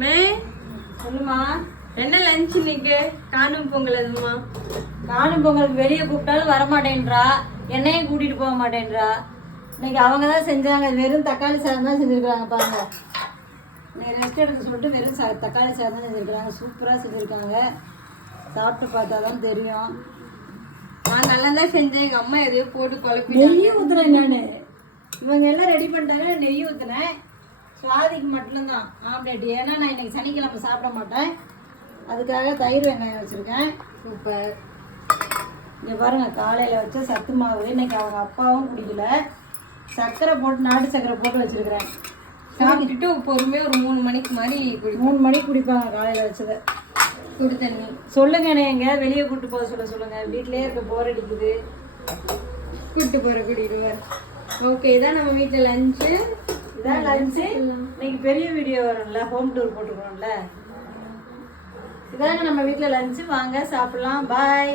மே சொல்லுமா. என்ன லஞ்ச் இன்னைக்கு? காணும் பொங்கல் அதுமா? காணும் பொங்கலுக்கு வெளியே கூப்பிட்டாலும் வரமாட்டேன்றா, என்னையும் கூட்டிட்டு போக மாட்டேன்றா. இன்னைக்கு அவங்க தான் செஞ்சாங்க, வெறும் தக்காளி சாதம் தான் செஞ்சுருக்காங்க பாருங்க. இன்னைக்கு ரெஸ்ட் எடுக்க சொல்லிட்டு வெறும் தக்காளி சாதம் தான் செஞ்சுருக்காங்க. சூப்பராக செஞ்சுருக்காங்க, சாப்பிட்டு பார்த்தா தான் தெரியும். நான் நல்லா தான் செஞ்சேன், எங்கள் அம்மா எதையோ போட்டு குழப்பி. நெய் ஊற்றுறேன் நான். இவங்க எல்லாம் ரெடி பண்ணிட்டாங்க, நெய் ஊற்றுனேன். சுவாதிக்கு மட்டும்தான் ஆம்லேட், ஏன்னா நான் இன்னைக்கு சனிக்கிழமை சாப்பிட மாட்டேன், அதுக்காக தயிர் வெங்காயம் வச்சுருக்கேன். சூப்பர். இங்கே பாருங்கள், காலையில் வச்ச சத்து மாவு. இன்னைக்கு அவங்க அப்பாவும் குடிக்கல, சர்க்கரை போட்டு நாட்டு சர்க்கரை போட்டு வச்சுருக்கிறேன். சாப்பிட்டுட்டு பொறுமையாக ஒரு 3 மணிக்கு மாதிரி 3 மணிக்கு குடிப்பாங்க காலையில் வச்சதை. சுடு தண்ணி. சொல்லுங்க, எங்கள் வெளியே கூப்பிட்டு போக சொல்லுங்கள், வீட்டிலே இருக்க போர் அடிக்குது. கூப்பிட்டு போகிற கூட்டிடுவார். ஓகே, இதான் நம்ம வீட்டில் லஞ்சு. இதான் லஞ்சு. இன்னைக்கு பெரிய வீடியோ வரும்ல, ஹோம் டூர் போட்டுக்கிறோம்ல. இதாங்க நம்ம வீட்டில் லஞ்சு. வாங்க சாப்பிட்லாம். பாய்.